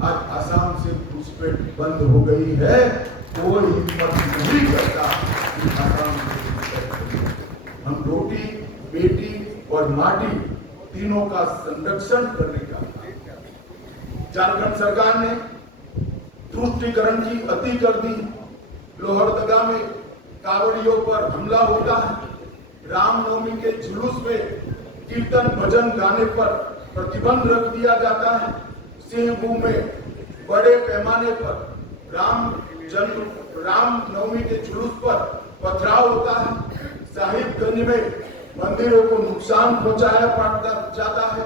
आज आसाम से घुसपैठ बंद हो गई है, कोई हिम्मत नहीं करता कि आसाम से। हम रोटी, बेटी और माटी तीनों का संरक्षण करने का झारखंड सरकार ने तुष्टीकरण की अति कर दी। लोहरदगा में कावड़ियों पर हमला होता है। रामनवमी के जुलूस में कीर्तन भजन गाने पर प्रतिबंध रख दिया जाता है। सिंहभूम में बड़े पैमाने पर रामनवमी के जुलूस पर पथराव होता है। साहिबगंज में मंदिरों को नुकसान पहुंचाया जाता है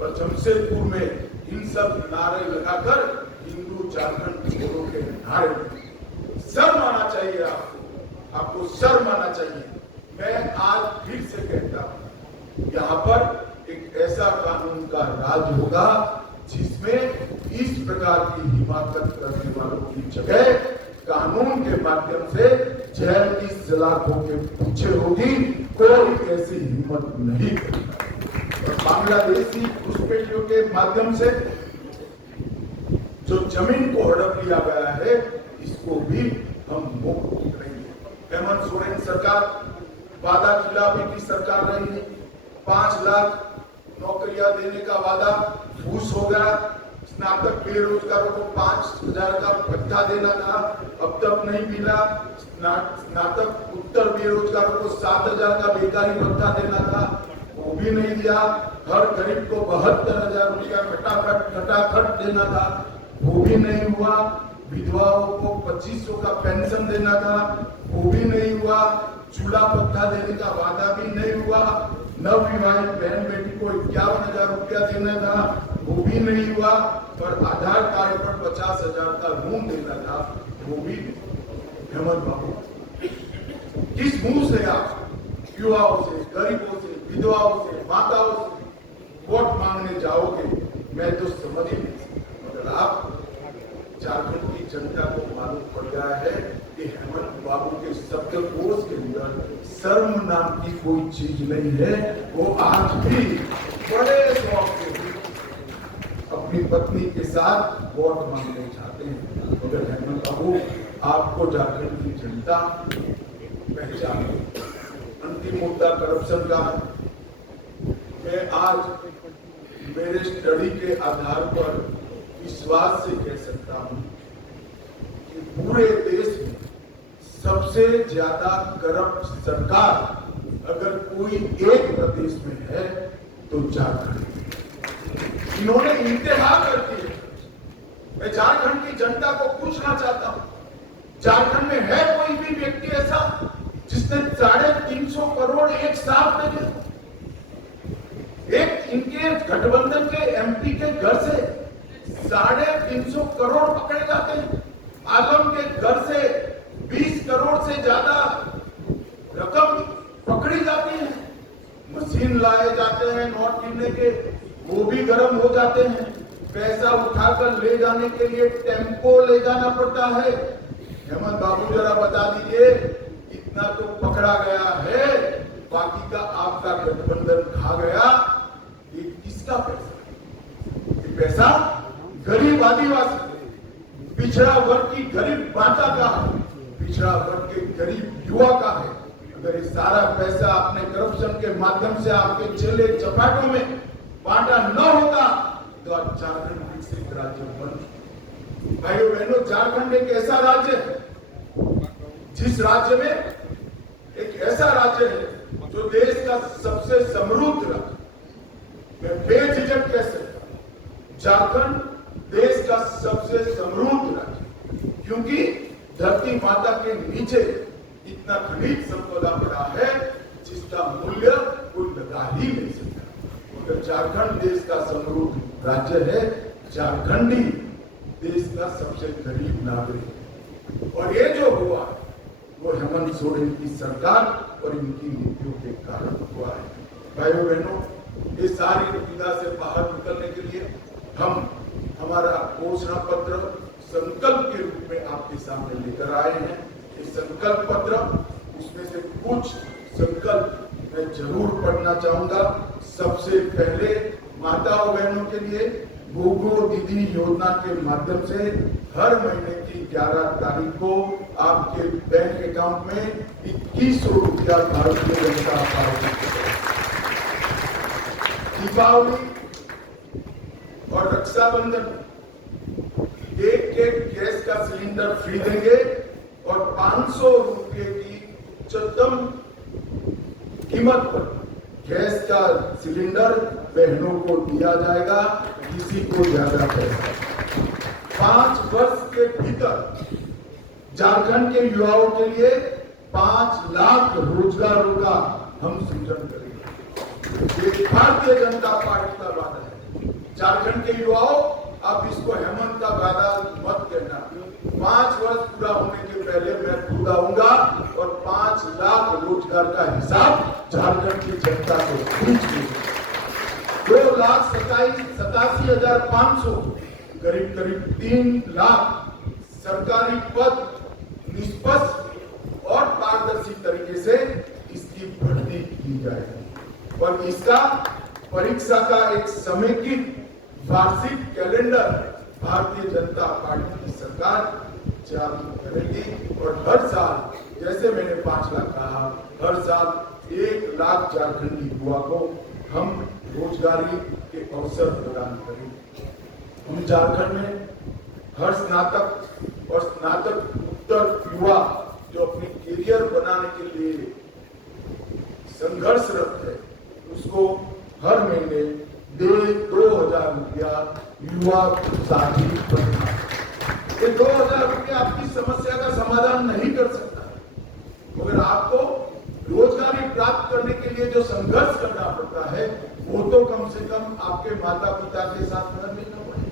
और जमशेदपुर में इन सब नारे लगाकर हिंदू झारखंड छोड़ो के नारे। शर्म आना चाहिए आपको शर्म आना चाहिए। मैं आज फिर से कहता हूं, यहाँ पर एक ऐसा कानून का राज होगा जिसमें इस प्रकार की हिमाकत करने वालों की जगह कानून के माध्यम से जेल की सलाखों के पीछे होगी। कोई ऐसी हिम्मत नहीं करेगा। और बांग्लादेशी घुसपैठियों के माध्यम से जो जमीन को हड़प लिया गया है, इसको भी हम मुक्त करेंगे। हेमंत सोरेन सरकार वादा खिलाफी की सरकार रही है। 5 लाख नौकरियां देने का वादा फूस हो गया। स्नातक बेरोजगारों को 5,000 का भत्ता देना था, अब तक नहीं मिला। स्नातक उत्तर बेरोजगारों को 7,000 का बेकारी भत्ता देना था, वो भी नहीं दिया। हर गरीब को 72,000 रुपया खटाखट देना था, वो भी नहीं हुआ। विधवाओं को 2,500 का पेंशन देना था, वो भी नहीं हुआ। चूल्हा पत्ता देने का वादा भी नहीं हुआ। नवविवाहित बहन बेटी को 51,000 रुपया देना था, वो भी नहीं हुआ। और आधार कार्ड पर 50,000 का लोन देना था, वो भी। हेमंत बाबू, किस मुंह से आप युवाओं से, गरीबों से, विधवाओं से, माताओं से वोट मांगने जाओगे? मैं तो समझ ही नहीं सकता। मगर आप झारखंड की जनता को मालूम पड़ गया है कि हेमंत बाबू के शब्दकोश के अंदर शर्म नाम की कोई चीज नहीं है। वो आज भी बड़े शौक से अपनी पत्नी के साथ वोट मांगने चाहते हैं। मगर हेमंत बाबू, आपको झारखंड की जनता पहचान। अंतिम मुद्दा करप्शन का है। मैं आज मेरे स्टडी के आधार पर विश्वास से कह सकता हूं कि पूरे देश में सबसे ज्यादा करप्ट सरकार अगर कोई एक प्रदेश में है तो झारखंड। इन्होंने इंतहा कर दी। मैं झारखंड की जनता को पूछना चाहता हूं, झारखंड में है कोई भी व्यक्ति ऐसा जिसने 350 करोड़ एक साथ में दिया? एक इनके गठबंधन के एमपी के घर से 350 करोड़ पकड़े जाते हैं। आलम के घर से 20 करोड़ से ज्यादा रकम पकड़ी जाती है। मशीन लाए जाते हैं नोट गिनने के, वो भी गर्म हो जाते हैं। पैसा उठाकर ले जाने के लिए टेम्पो ले जाना पड़ता है। हेमंत बाबू, जरा बता दीजिए, इतना तो पकड़ा गया है, बाकी का आपका गठबंधन खा गया। ये किसका पैसा? ये पैसा गरीब आदिवासी, पिछड़ा वर्ग की गरीब माता का है, पिछड़ा वर्ग के गरीब युवा का है। अगर ये सारा पैसा आपने करप्शन के माध्यम से आपके चेले चपाटों में बांटा न होता तो आज झारखंड विकसित राज्य बन। भाइयों बहनों, झारखंड एक ऐसा राज्य है जिस राज्य में एक ऐसा राज्य है जो देश का सबसे समृद्ध राज्य। मैं बेझिझक कह सकता हूं, झारखंड देश का सबसे समृद्ध राज्य, क्योंकि धरती माता के नीचे इतना खनिज संपदा पड़ा है जिसका मूल्य कोई लगा ही नहीं सकता। अगर झारखंड देश का समृद्ध राज्य है, झारखंडी देश का सबसे गरीब नागरिक है। और ये जो हुआ वो हेमंत सोरेन की सरकार और इनकी नीतियों के कारण हुआ है। भाइयों बहनों, ये सारी दुविधा से बाहर निकलने के लिए हम हमारा घोषणा पत्र संकल्प के रूप में आपके सामने लेकर आए हैं। ये संकल्प पत्र, उसमें से कुछ संकल्प मैं जरूर पढ़ना चाहूंगा। सबसे पहले माताओं बहनों के लिए गोगो दीदी योजना के माध्यम से हर महीने की 11 तारीख को आपके बैंक अकाउंट में 2100 रुपया भारतीय जनता पार्टी दीपावली और रक्षाबंधन एक गैस का सिलेंडर फ्री देंगे और 500 रुपये की उच्चतम कीमत पर गैस का सिलेंडर बहनों को दिया जाएगा, किसी को ज्यादा पैसा। 5 वर्ष के भीतर झारखंड के युवाओं के लिए 5 लाख रोजगारों का हम सृजन करेंगे। ये भारतीय जनता पार्टी का वादा है। झारखंड के युवाओं, आप इसको हेमंत का वादा मत कहना। 5 वर्ष पूरा होने के पहले मैं खुद आऊंगा और 5 लाख रोजगार का हिसाब झारखंड की जनता को पूछ दूंगा। 2,87,500 करीब 3 लाख सरकारी पद निष्पक्ष और पारदर्शी तरीके से इसकी भर्ती की जाएगी और इसका परीक्षा का एक समेकित वार्षिक कैलेंडर भारतीय जनता पार्टी की सरकार चालू करेगी और हर साल, जैसे मैंने 5 लाख कहा, हर साल 1 लाख झारखंडी युवा को हम रोजगारी के अवसर प्रदान करेंगे। हम झारखंड में हर स्नातक और स्नातक उत्तर युवा जो अपनी करियर बनाने के लिए संघर्षरत है, उसको हर महीने 2,000 रुपया युवा साथी बनना। ये 2,000 रुपया आपकी समस्या का समाधान नहीं कर सकता, मगर आपको रोजगारी प्राप्त करने के लिए जो संघर्ष करना पड़ता है, वो तो कम से कम आपके माता पिता के साथ कर लेना पड़े।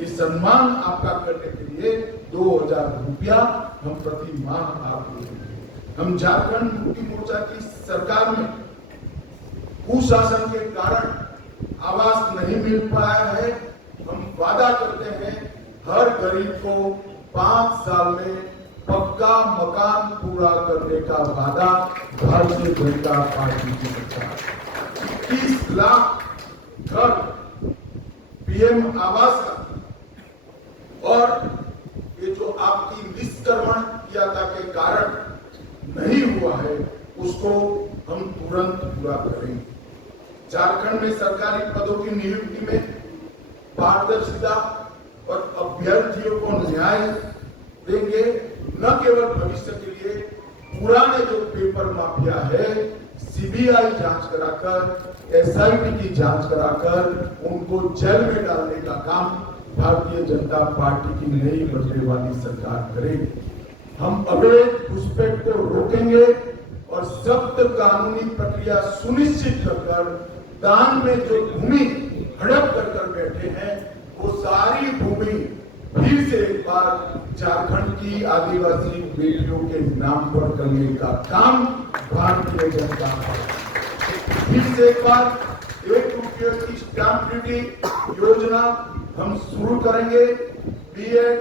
ये सम्मान आपका करने के लिए 2,000 रुपया हम प्रति माह आपको देंगे। हम झारखंड मुक्ति मोर्चा की सरकार में कुशासन के कारण आवास नहीं मिल पाया है। हम वादा करते हैं हर गरीब को 5 साल में पक्का मकान पूरा करने का वादा भारतीय जनता पार्टी की सरकार। 21 लाख घर पीएम आवास का और ये जो आपकी निष्क्रमण यात्रा के कारण नहीं हुआ है, उसको हम तुरंत पूरा करेंगे। झारखंड में सरकारी पदों की नियुक्ति में पारदर्शिता और अभ्यर्थियों को न्याय देंगे। न केवल भविष्य के लिए, पुराने जो पेपर माफिया है, सीबीआई जांच कराकर, एसआईटी की जांच कराकर उनको जेल में डालने का काम भारतीय जनता पार्टी की नई बनने वाली सरकार करेगी। हम अवैध घुसपैठ को रोकेंगे और सख्त कानूनी प्रक्रिया सुनिश्चित कर दान में जो भूमि हड़प कर बैठे हैं, वो सारी भूमि फिर से एक बार झारखंड की आदिवासी बेटियों के नाम पर करने का काम भारतीय जनता पार्टी फिर से एक बार 1 रुपये की स्टाम्प ड्यूटी योजना हम शुरू करेंगे। बीएड,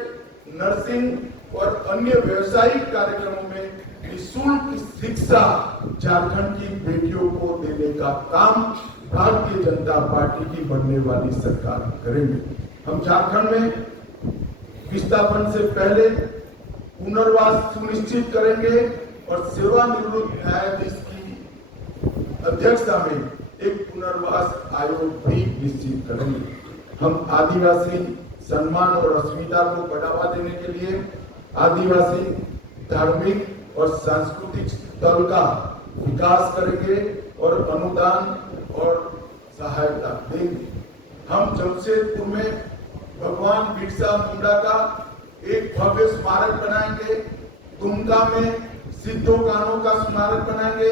नर्सिंग और अन्य व्यवसायिक कार्यक्रमों में निःशुल्क शिक्षा झारखंड की बेटियों को देने का काम भारतीय जनता पार्टी की बनने वाली सरकार करेंगे। हम झारखंड में विस्थापन से पहले पुनर्वास सुनिश्चित करेंगे और सेवानिवृत्त न्यायाधीश की अध्यक्षता में एक पुनर्वास आयोग भी निश्चित करेंगे। हम आदिवासी सम्मान और अस्मिता को बढ़ावा देने के लिए आदिवासी धार्मिक और सांस्कृतिक स्थल का विकास करेंगे और अनुदान और सहायता देंगे। हम जमशेदपुर में भगवान बिरसा मुंडा का एक भव्य स्मारक बनाएंगे। दुमका में सिद्धो कान्हो का स्मारक बनाएंगे।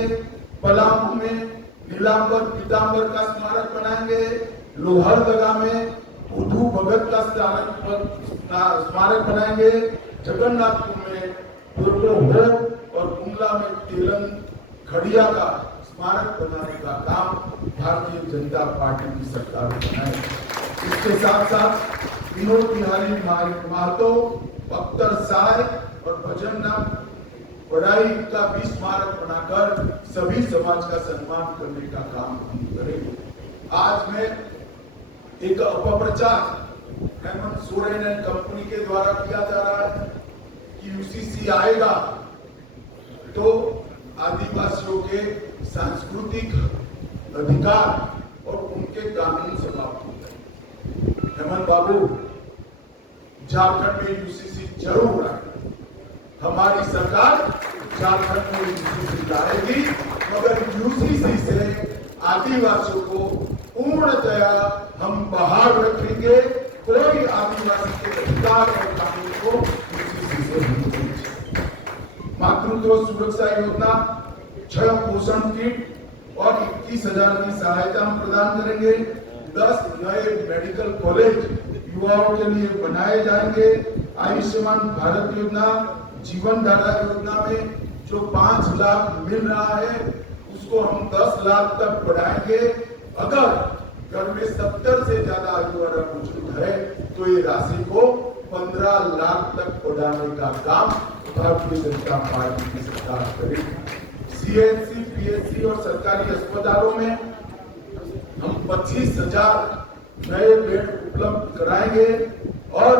पलामू में नीलांबर पीतांबर का स्मारक बनाएंगे। लोहरदगा में बुद्धू भगत का स्मारक बनाएंगे। जगन्नाथपुर में पूर्वो हो और गुमला में तेलन खड़िया का स्मारक बनाने का काम भारतीय जनता पार्टी की सरकार बनाएगी। इसके साथ साथ विनोद बिहारी महतो, अख्तर साय और भजन नाम पढ़ाई का भी स्मारक बनाकर सभी समाज का सम्मान करने का काम हम करेंगे। आज मैं एक अपप्रचार हेमंत सोरेन एंड कंपनी के द्वारा किया जा रहा है कि यूसीसी आएगा तो आदिवासियों के सांस्कृतिक अधिकार और उनके कानून समाप्त हो जाए। हेमंत बाबू, झारखंड में यूसीसी जरूर आएगा। हमारी सरकार झारखंड में यूसीसी लाएगी, मगर यूसीसी से आदिवासियों को पूर्णतया हम बाहर रखेंगे। कोई आदिवासी के अधिकार और कानून को यूसीसी से नहीं छूटेगा। मातृत्व सुरक्षा योजना, 6 पोषण किट और 21,000 की सहायता हम प्रदान करेंगे। 10 नए मेडिकल कॉलेज युवाओं के लिए बनाए जाएंगे। आयुष्मान भारत योजना, जीवन धारा योजना में जो 5 लाख मिल रहा है उसको हम 10 लाख तक बढ़ाएंगे। अगर घर में 70 से ज्यादा आयु वाला बुजुर्ग है तो ये राशि को 15 लाख तक बढ़ाने का काम भारतीय जनता पार्टी की सरकार करेगी। सीएचसी, पीएचसी और सरकारी अस्पतालों में हम 25,000 नए बेड उपलब्ध कराएंगे और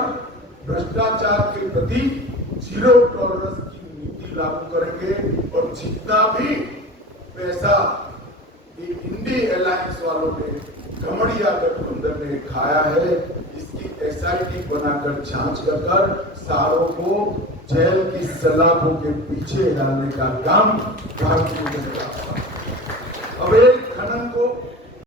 भ्रष्टाचार के प्रति जीरो टॉलरेंस की नीति लागू करेंगे। और जितना भी पैसा इंडी अलायंस वालों ने, कमड़िया गठबंधन ने खाया है, इसकी एसआईटी बनाकर जांच कर सारों को जेल की सलाखों के पीछे डालने का काम भारतीय जनता पार्टी। अवैध खनन को